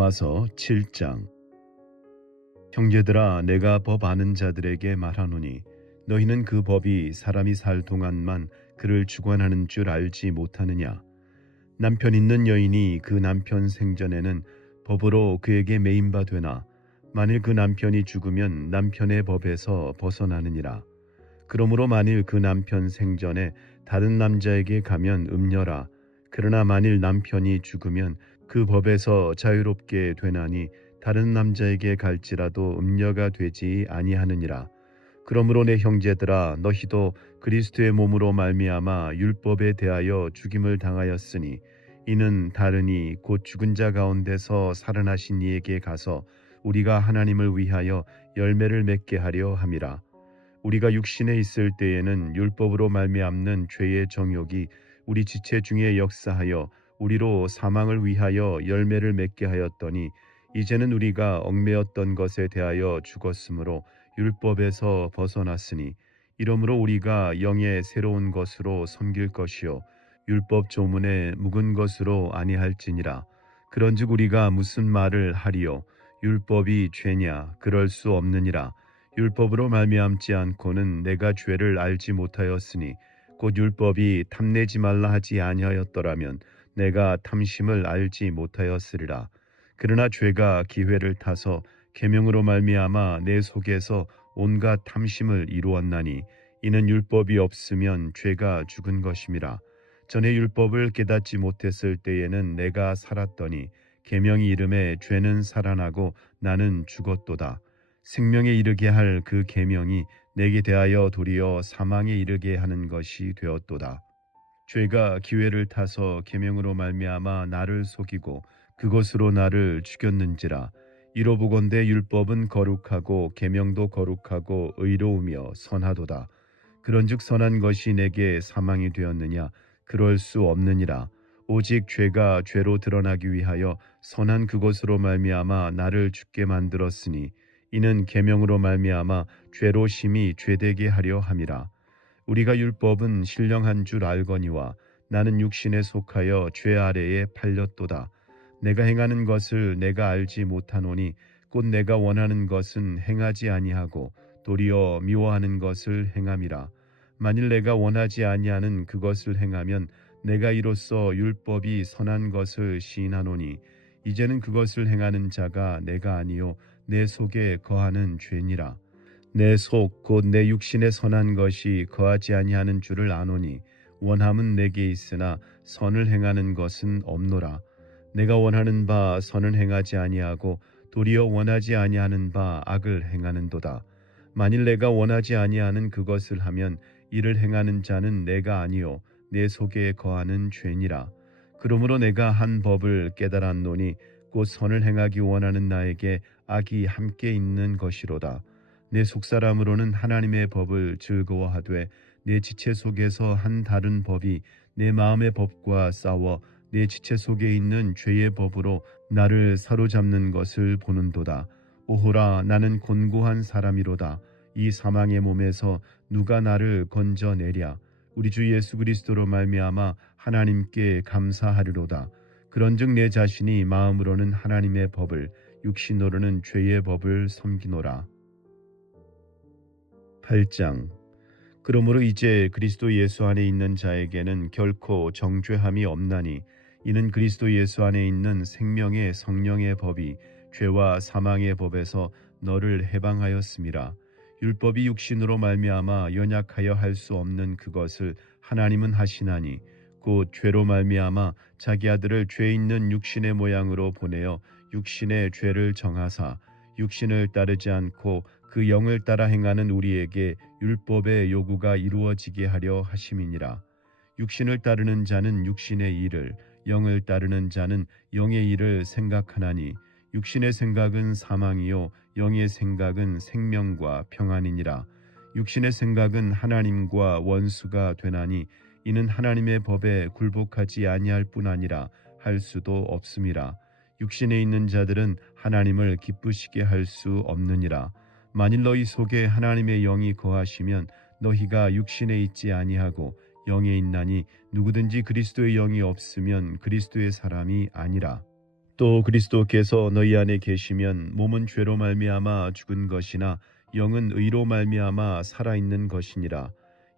로마서 7장. 형제들아, 내가 법 아는 자들에게 말하노니 너희는 그 법이 사람이 살 동안만 그를 주관하는 줄 알지 못하느냐. 남편 있는 여인이 그 남편 생전에는 법으로 그에게 매인바 되나 만일 그 남편이 죽으면 남편의 법에서 벗어나느니라. 그러므로 만일 그 남편 생전에 다른 남자에게 가면 음녀라. 그러나 만일 남편이 죽으면 그 법에서 자유롭게 되나니 다른 남자에게 갈지라도 음녀가 되지 아니하느니라. 그러므로 내 형제들아, 너희도 그리스도의 몸으로 말미암아 율법에 대하여 죽임을 당하였으니 이는 다르니 곧 죽은 자 가운데서 살아나신 이에게 가서 우리가 하나님을 위하여 열매를 맺게 하려 함이라. 우리가 육신에 있을 때에는 율법으로 말미암는 죄의 정욕이 우리 지체 중에 역사하여 우리로 사망을 위하여 열매를 맺게 하였더니 이제는 우리가 얽매였던 것에 대하여 죽었으므로 율법에서 벗어났으니 이러므로 우리가 영의 새로운 것으로 섬길 것이요 율법 조문에 묵은 것으로 아니할지니라. 그런즉 우리가 무슨 말을 하리요? 율법이 죄냐? 그럴 수 없느니라. 율법으로 말미암지 않고는 내가 죄를 알지 못하였으니 곧 율법이 탐내지 말라 하지 아니하였더라면 내가 탐심을 알지 못하였으리라. 그러나 죄가 기회를 타서 계명으로 말미암아 내 속에서 온갖 탐심을 이루었나니 이는 율법이 없으면 죄가 죽은 것임이라. 전에 율법을 깨닫지 못했을 때에는 내가 살았더니 계명이 이름에 죄는 살아나고 나는 죽었도다. 생명에 이르게 할 그 계명이 내게 대하여 도리어 사망에 이르게 하는 것이 되었도다. 죄가 기회를 타서 계명으로 말미암아 나를 속이고 그것으로 나를 죽였는지라. 이로보건대 율법은 거룩하고 계명도 거룩하고 의로우며 선하도다. 그런즉 선한 것이 내게 사망이 되었느냐? 그럴 수 없느니라. 오직 죄가 죄로 드러나기 위하여 선한 그것으로 말미암아 나를 죽게 만들었으니 이는 계명으로 말미암아 죄로 심히 죄되게 하려 함이라. 우리가 율법은 신령한 줄 알거니와 나는 육신에 속하여 죄 아래에 팔렸도다. 내가 행하는 것을 내가 알지 못하노니 곧 내가 원하는 것은 행하지 아니하고 도리어 미워하는 것을 행함이라. 만일 내가 원하지 아니하는 그것을 행하면 내가 이로써 율법이 선한 것을 시인하노니 이제는 그것을 행하는 자가 내가 아니요 내 속에 거하는 죄니라. 내 속 곧 내 육신에 선한 것이 거하지 아니하는 줄을 아노니 원함은 내게 있으나 선을 행하는 것은 없노라. 내가 원하는 바 선을 행하지 아니하고 도리어 원하지 아니하는 바 악을 행하는도다. 만일 내가 원하지 아니하는 그것을 하면 이를 행하는 자는 내가 아니요 내 속에 거하는 죄니라. 그러므로 내가 한 법을 깨달았노니 곧 선을 행하기 원하는 나에게 악이 함께 있는 것이로다. 내 속사람으로는 하나님의 법을 즐거워하되 내 지체 속에서 한 다른 법이 내 마음의 법과 싸워 내 지체 속에 있는 죄의 법으로 나를 사로잡는 것을 보는도다. 오호라, 나는 곤고한 사람이로다. 이 사망의 몸에서 누가 나를 건져내랴. 우리 주 예수 그리스도로 말미암아 하나님께 감사하리로다. 그런즉 내 자신이 마음으로는 하나님의 법을 육신으로는 죄의 법을 섬기노라. 8장. 그러므로 이제 그리스도 예수 안에 있는 자에게는 결코 정죄함이 없나니 이는 그리스도 예수 안에 있는 생명의 성령의 법이 죄와 사망의 법에서 너를 해방하였음이라. 율법이 육신으로 말미암아 연약하여 할 수 없는 그것을 하나님은 하시나니 곧 죄로 말미암아 자기 아들을 죄 있는 육신의 모양으로 보내어 육신의 죄를 정하사 육신을 따르지 않고 그 영을 따라 행하는 우리에게 율법의 요구가 이루어지게 하려 하심이니라. 육신을 따르는 자는 육신의 일을, 영을 따르는 자는 영의 일을 생각하나니 육신의 생각은 사망이요 영의 생각은 생명과 평안이니라. 육신의 생각은 하나님과 원수가 되나니 이는 하나님의 법에 굴복하지 아니할 뿐 아니라 할 수도 없음이라. 육신에 있는 자들은 하나님을 기쁘시게 할 수 없느니라. 만일 너희 속에 하나님의 영이 거하시면 너희가 육신에 있지 아니하고 영에 있나니 누구든지 그리스도의 영이 없으면 그리스도의 사람이 아니라. 또 그리스도께서 너희 안에 계시면 몸은 죄로 말미암아 죽은 것이나 영은 의로 말미암아 살아 있는 것이니라.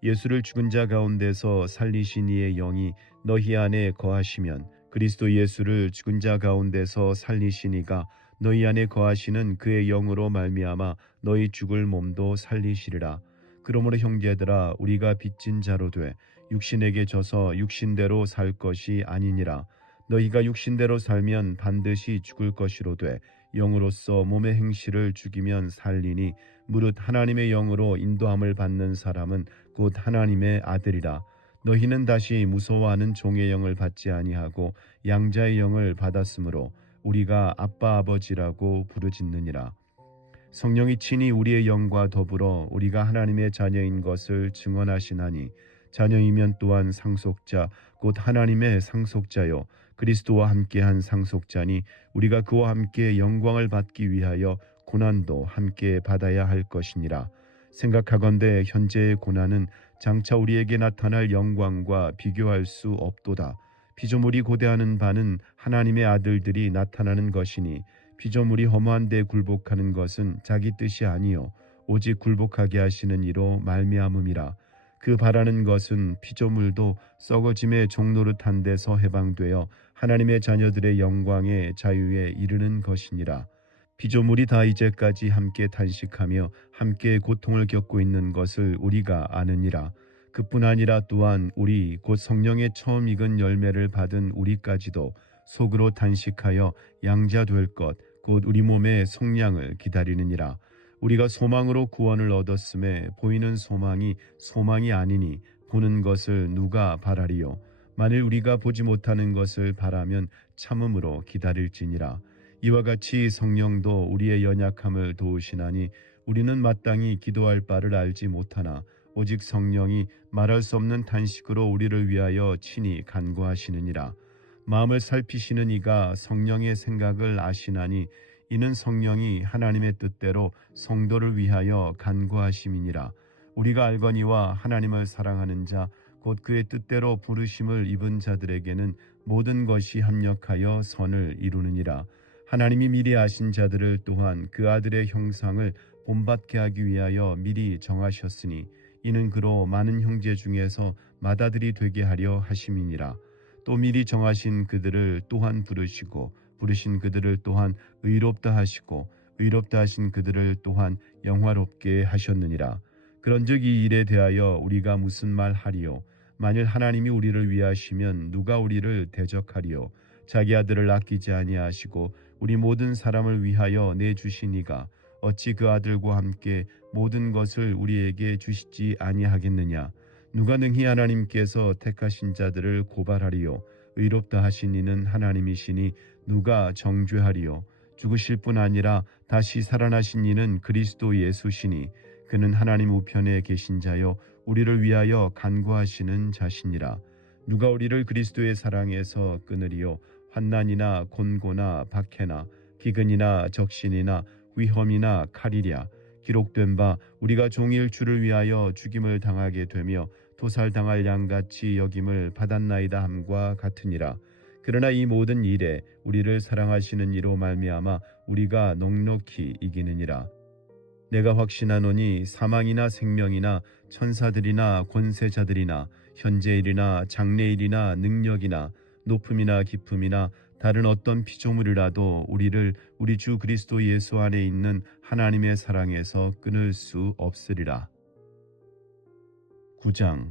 예수를 죽은 자 가운데서 살리신 이의 영이 너희 안에 거하시면 그리스도 예수를 죽은 자 가운데서 살리신 이가 너희 안에 거하시는 그의 영으로 말미암아 너희 죽을 몸도 살리시리라. 그러므로 형제들아, 우리가 빚진 자로 돼 육신에게 져서 육신대로 살 것이 아니니라. 너희가 육신대로 살면 반드시 죽을 것이로되 영으로서 몸의 행실을 죽이면 살리니 무릇 하나님의 영으로 인도함을 받는 사람은 곧 하나님의 아들이라. 너희는 다시 무서워하는 종의 영을 받지 아니하고 양자의 영을 받았으므로 우리가 아빠 아버지라고 부르짖느니라. 성령이 친히 우리의 영과 더불어 우리가 하나님의 자녀인 것을 증언하시나니 자녀이면 또한 상속자 곧 하나님의 상속자요 그리스도와 함께한 상속자니 우리가 그와 함께 영광을 받기 위하여 고난도 함께 받아야 할 것이니라. 생각하건대 현재의 고난은 장차 우리에게 나타날 영광과 비교할 수 없도다. 피조물이 고대하는 바는 하나님의 아들들이 나타나는 것이니 피조물이 허무한 데 굴복하는 것은 자기 뜻이 아니요 오직 굴복하게 하시는 이로 말미암음이라. 그 바라는 것은 피조물도 썩어짐의 종노릇한 데서 해방되어 하나님의 자녀들의 영광의 자유에 이르는 것이니라. 피조물이 다 이제까지 함께 탄식하며 함께 고통을 겪고 있는 것을 우리가 아느니라. 그뿐 아니라 또한 우리 곧 성령의 처음 익은 열매를 받은 우리까지도 속으로 탄식하여 양자될 것 곧 우리 몸의 속량을 기다리느니라. 우리가 소망으로 구원을 얻었음에 보이는 소망이 아니니 보는 것을 누가 바라리요. 만일 우리가 보지 못하는 것을 바라면 참음으로 기다릴지니라. 이와 같이 성령도 우리의 연약함을 도우시나니 우리는 마땅히 기도할 바를 알지 못하나 오직 성령이 말할 수 없는 탄식으로 우리를 위하여 친히 간구하시느니라. 마음을 살피시는 이가 성령의 생각을 아시나니 이는 성령이 하나님의 뜻대로 성도를 위하여 간구하심이니라. 우리가 알거니와 하나님을 사랑하는 자 곧 그의 뜻대로 부르심을 입은 자들에게는 모든 것이 합력하여 선을 이루느니라. 하나님이 미리 아신 자들을 또한 그 아들의 형상을 본받게 하기 위하여 미리 정하셨으니 이는 그로 많은 형제 중에서 맏아들이 되게 하려 하심이니라. 또 미리 정하신 그들을 또한 부르시고 부르신 그들을 또한 의롭다 하시고 의롭다 하신 그들을 또한 영화롭게 하셨느니라. 그런즉 이 일에 대하여 우리가 무슨 말 하리요? 만일 하나님이 우리를 위하시면 누가 우리를 대적하리요? 자기 아들을 아끼지 아니하시고 우리 모든 사람을 위하여 내주시니가 어찌 그 아들과 함께 모든 것을 우리에게 주시지 아니하겠느냐? 누가 능히 하나님께서 택하신 자들을 고발하리요? 의롭다 하신 이는 하나님이시니 누가 정죄하리요? 죽으실 뿐 아니라 다시 살아나신 이는 그리스도 예수시니 그는 하나님 우편에 계신 자요 우리를 위하여 간구하시는 자시니라. 누가 우리를 그리스도의 사랑에서 끊으리요? 환난이나 곤고나 박해나 기근이나 적신이나 위험이나 칼이랴. 기록된 바 우리가 종일 주를 위하여 죽임을 당하게 되며 도살당할 양같이 여김을 받았나이다 함과 같으니라. 그러나 이 모든 일에 우리를 사랑하시는 이로 말미암아 우리가 넉넉히 이기느니라. 내가 확신하노니 사망이나 생명이나 천사들이나 권세자들이나 현재일이나 장래일이나 능력이나 높음이나 깊음이나 다른 어떤 피조물이라도 우리를 우리 주 그리스도 예수 안에 있는 하나님의 사랑에서 끊을 수 없으리라. 9장.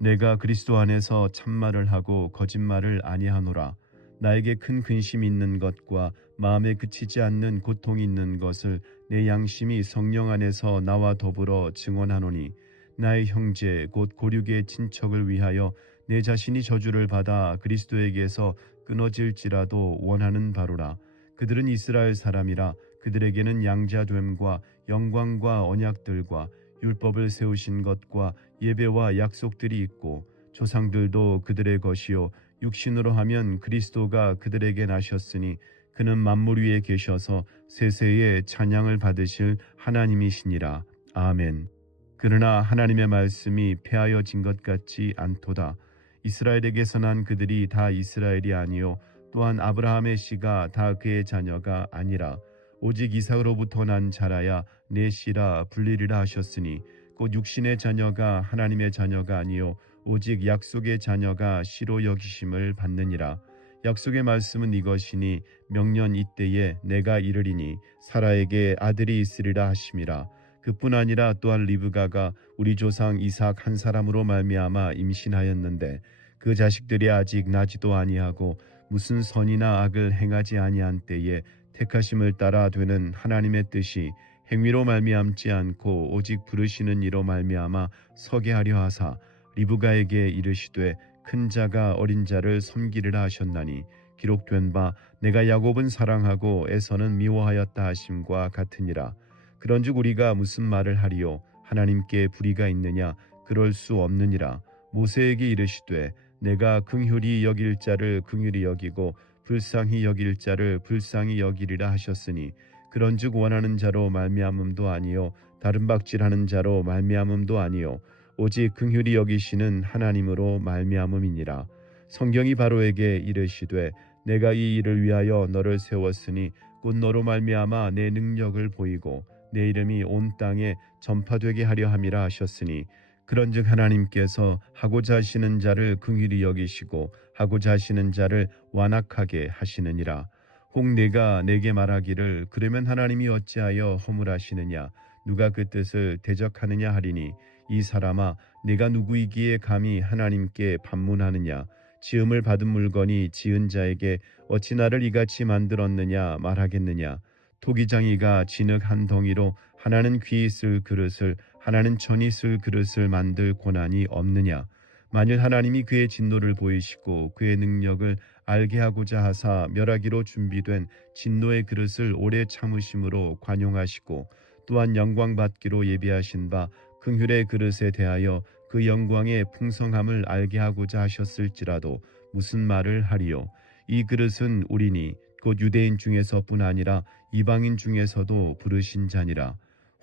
내가 그리스도 안에서 참말을 하고 거짓말을 아니하노라. 나에게 큰 근심이 있는 것과 마음에 그치지 않는 고통이 있는 것을 내 양심이 성령 안에서 나와 더불어 증언하노니 나의 형제 곧 고륙의 친척을 위하여 내 자신이 저주를 받아 그리스도에게서 끊어질지라도 원하는 바로라. 그들은 이스라엘 사람이라. 그들에게는 양자됨과 영광과 언약들과 율법을 세우신 것과 예배와 약속들이 있고 조상들도 그들의 것이요 육신으로 하면 그리스도가 그들에게 나셨으니 그는 만물 위에 계셔서 세세의 찬양을 받으실 하나님이시니라. 아멘. 그러나 하나님의 말씀이 폐하여진 것 같지 않도다. 이스라엘에게서 난 그들이 다 이스라엘이 아니요 또한 아브라함의 씨가 다 그의 자녀가 아니라 오직 이삭으로부터 난 자라야 내 씨라 불리리라 하셨으니 곧 육신의 자녀가 하나님의 자녀가 아니요 오직 약속의 자녀가 씨로 여기심을 받느니라. 약속의 말씀은 이것이니 명년 이때에 내가 이르리니 사라에게 아들이 있으리라 하심이라. 그뿐 아니라 또한 리브가가 우리 조상 이삭 한 사람으로 말미암아 임신하였는데 그 자식들이 아직 나지도 아니하고 무슨 선이나 악을 행하지 아니한 때에 택하심을 따라 되는 하나님의 뜻이 행위로 말미암지 않고 오직 부르시는 이로 말미암아 서게 하려 하사 리브가에게 이르시되 큰 자가 어린 자를 섬기리라 하셨나니 기록된 바 내가 야곱은 사랑하고 에서는 미워하였다 하심과 같으니라. 그런즉 우리가 무슨 말을 하리요 하나님께 불의가 있느냐 그럴 수 없느니라. 모세에게 이르시되 내가 긍휼히 여길 자를 긍휼히 여기고 불쌍히 여길 자를 불쌍히 여기리라 하셨으니 그런즉 원하는 자로 말미암음도 아니요 다른 박질하는 자로 말미암음도 아니요 오직 긍휼히 여기시는 하나님으로 말미암음이니라. 성경이 바로에게 이르시되 내가 이 일을 위하여 너를 세웠으니 곧 너로 말미암아 내 능력을 보이고 내 이름이 온 땅에 전파되게 하려 함이라 하셨으니 그런즉 하나님께서 하고자 하시는 자를 긍휼히 여기시고 하고자 하시는 자를 완악하게 하시느니라. 혹 네가 내게 말하기를 그러면 하나님이 어찌하여 허물하시느냐 누가 그 뜻을 대적하느냐 하리니 이 사람아 네가 누구이기에 감히 하나님께 반문하느냐 지음을 받은 물건이 지은 자에게 어찌 나를 이같이 만들었느냐 말하겠느냐. 토기장이가 진흙 한 덩이로 하나는 귀 있을 그릇을 하나는 천 있을 그릇을 만들 고난이 없느냐. 만일 하나님이 그의 진노를 보이시고 그의 능력을 알게 하고자 하사 멸하기로 준비된 진노의 그릇을 오래 참으심으로 관용하시고 또한 영광 받기로 예비하신 바 긍휼의 그릇에 대하여 그 영광의 풍성함을 알게 하고자 하셨을지라도 무슨 말을 하리요. 이 그릇은 우리니 곧 유대인 중에서뿐 아니라 이방인 중에서도 부르신 자니라.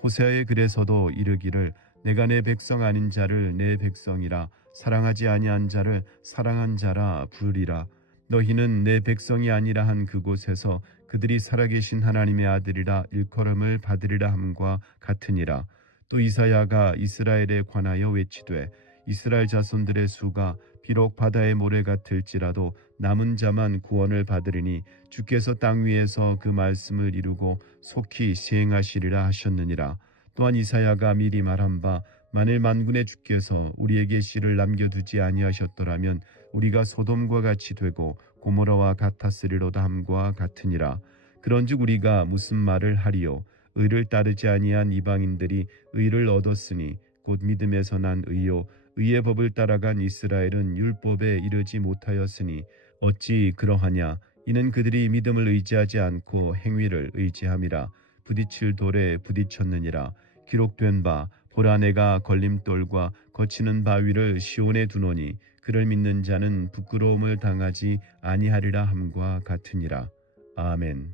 호세아의 글에서도 이르기를 내가 내 백성 아닌 자를 내 백성이라 사랑하지 아니한 자를 사랑한 자라 부르리라. 너희는 내 백성이 아니라 한 그곳에서 그들이 살아계신 하나님의 아들이라 일컬음을 받으리라 함과 같으니라. 또 이사야가 이스라엘에 관하여 외치되 이스라엘 자손들의 수가 비록 바다의 모래 같을지라도 남은 자만 구원을 받으리니 주께서 땅 위에서 그 말씀을 이루고 속히 시행하시리라 하셨느니라. 또한 이사야가 미리 말한 바 만일 만군의 주께서 우리에게 씨를 남겨두지 아니하셨더라면 우리가 소돔과 같이 되고 고모라와 같았으리로다 함과 같으니라. 그런즉 우리가 무슨 말을 하리요. 의를 따르지 아니한 이방인들이 의를 얻었으니 곧 믿음에서 난 의요 의의 법을 따라간 이스라엘은 율법에 이르지 못하였으니 어찌 그러하냐. 이는 그들이 믿음을 의지하지 않고 행위를 의지함이라. 부딪힐 돌에 부딪혔느니라. 기록된 바 보라 내가 걸림돌과 거치는 바위를 시온에 두노니 그를 믿는 자는 부끄러움을 당하지 아니하리라 함과 같으니라. 아멘.